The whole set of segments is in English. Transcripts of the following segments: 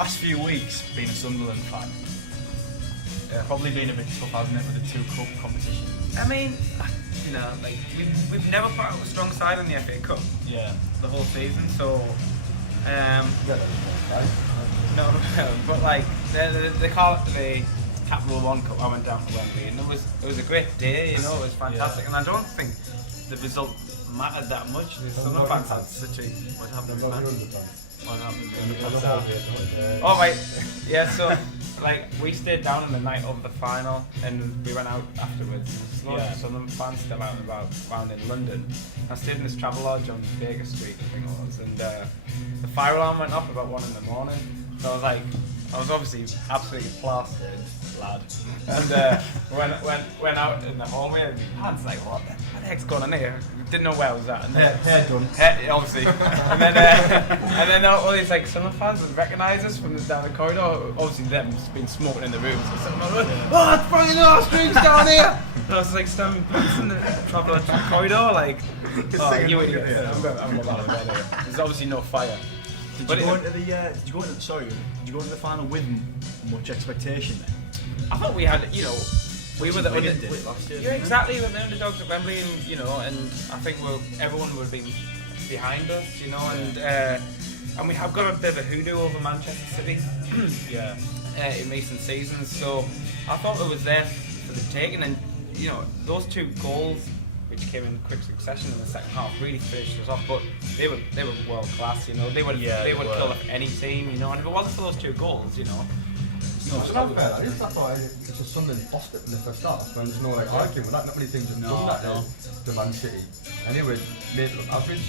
last few weeks, being a Sunderland fan, probably been a bit tough, hasn't it, with the two cup competitions? I mean, you know, like we've never put out a strong side in the FA Cup. Yeah. The whole season, so no, but like they call it the Capital One Cup. I went down to Wembley, and it was a great day. You know, it was fantastic, and I don't think the result mattered that much. Some of the fans had such a what happened. Oh right, yeah. So like we stayed down in the night of the final, and we went out afterwards. Loads of Southern fans still out and about around in London. I stayed in this travel lodge on Baker Street, I think it was, and the fire alarm went off about 1 a.m. So I was obviously absolutely plastered, lad. And went out in the hallway, and my pants like, what the heck's going on here? Didn't know where I was at. And then, hair done. Obviously. and then all these like summer fans would recognise us from down the corridor. Obviously them just been smoking in the rooms or something. Oh, it's Brian Armstrong's down here! And I was like standing in the traveller corridor, like, oh, you idiot. I'm going out of bed here. There's obviously no fire. Did you go into the final with much expectation then? I thought we had, you know, we were the underdogs last year. Yeah, exactly. We were the underdogs at Wembley, and you know, and I think everyone would have been behind us, you know, and we have got a bit of a hoodoo over Manchester City, in recent seasons. So I thought it was there for the taking, and you know, those two goals, which came in quick succession in the second half, really finished us off. But they were world class, you know. They would kill off any team, you know. And if it wasn't for those two goals, you know. No, it's not fair. I just thought it's just something lost it in the first half, and there's no like arguing with that. Nobody thinks they've done that to Man City. Anyway, made it look average.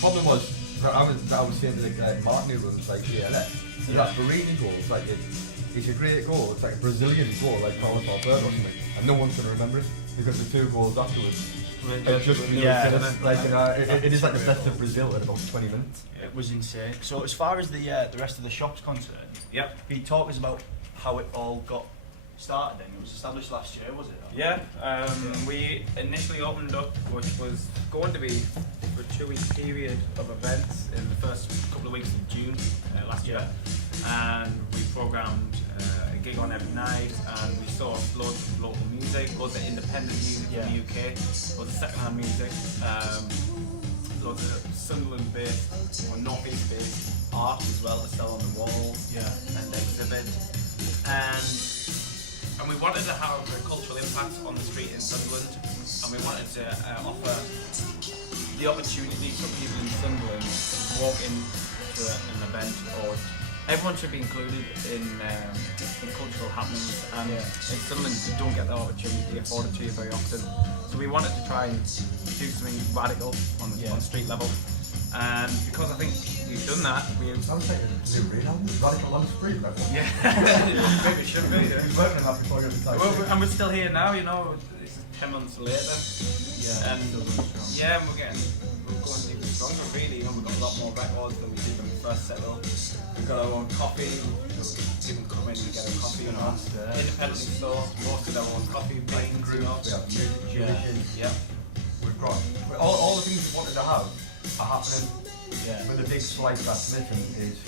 Problem was that I was saying to Martin, who was like GLS, that Barini goal is like it's a great goal. It's like a Brazilian goal, like Carlos Alberto or something, and no one's gonna remember it because the two goals afterwards. It is like the best of Brazil in about 20 minutes. It was insane. So as far as the rest of the shop's concerned, can you talk us about how it all got started then? It was established last year, was it? Yeah, we initially opened up, which was going to be for a 2-week period of events in the first couple of weeks of June last year, and we programmed a gig on every night, and we saw loads of local music, loads of independent music in the UK, loads of second-hand music, loads of Sunderland-based or North-East-based art as well to sell on the walls and exhibit. And we wanted to have a cultural impact on the street in Sunderland, and we wanted to offer the opportunity for people in Sunderland to walk into an event, or everyone should be included in cultural happenings, and in Sunderland you don't get that opportunity afforded to you very often. So we wanted to try and do something radical on street level. And because I think we've done that, I'm thinking it's a new read album, Radical on the Street, right? Yeah, maybe it should be. He was working on that before he got retired. Well, and we're still here now, you know. This is 10 months later, and we're going even stronger, really. You know, we've got a lot more records than we did when we first set up. We've got our own coffee. People come in and get a coffee, you know, independently sourced, roasted our own coffee beans, you know. We have music, we've got all the things we wanted to have are happening. With a big slice that mission is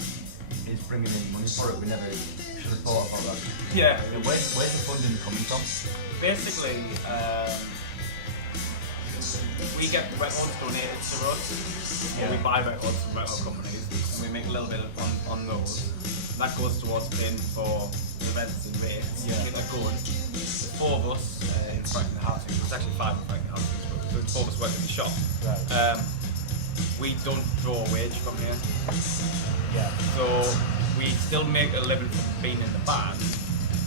bringing in money for it. We never should have thought about that. Yeah. Where's the funding coming from? Basically, we get records donated to us, or we buy records from record companies, and we make a little bit on those. That goes towards paying for events and rates. Get that going. There's 4 of us in Franklin Housing. There's actually 5 in Franklin Housing, but there's 4 of us working in the shop. Right. We don't draw a wage from here. So we still make a living from being in the band,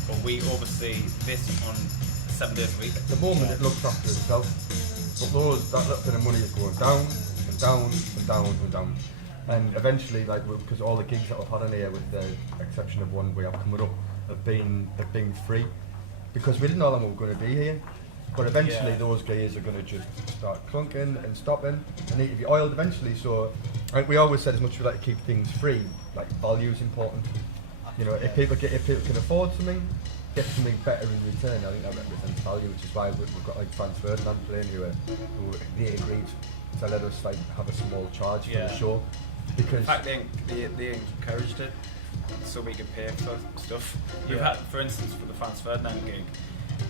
but we oversee this on 7 days a week. At the moment it looks after itself, but that little bit of money is going down and down and down and down. And eventually, like, because all the gigs that we've had in here, with the exception of one we have coming up, have been free, because we didn't know how long we were going to be here. But eventually those gears are going to just start clunking and stopping and need to be oiled eventually. So we always said, as much as we like to keep things free, like, value is important. You know, if people can afford something, get something better in return. I think that represents value, which is why we've got like Franz Ferdinand playing, who they agreed to let us like have a small charge for the show. Because in fact, they encouraged it. so we could pay for stuff. We've Yeah. had, for instance, for the Franz Ferdinand gig,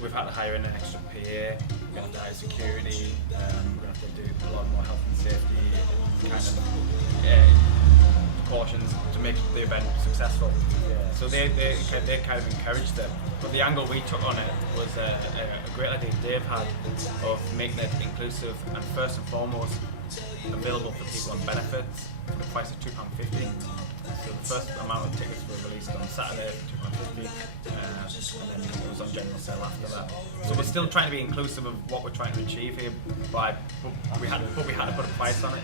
we've had to hire in an extra PA, we've had to hire security, we're going to have to do a lot more health and safety kind of precautions to make the event successful. Yeah. So they kind of encouraged it. But the angle we took on it was a great idea Dave had of making it inclusive and first and foremost available for people on benefits for the price of £2.50. So the first amount of tickets were released on Saturday for £2.50, and then it was on general sale after that. So we're still trying to be inclusive of what we're trying to achieve here, but we had to put a price on it.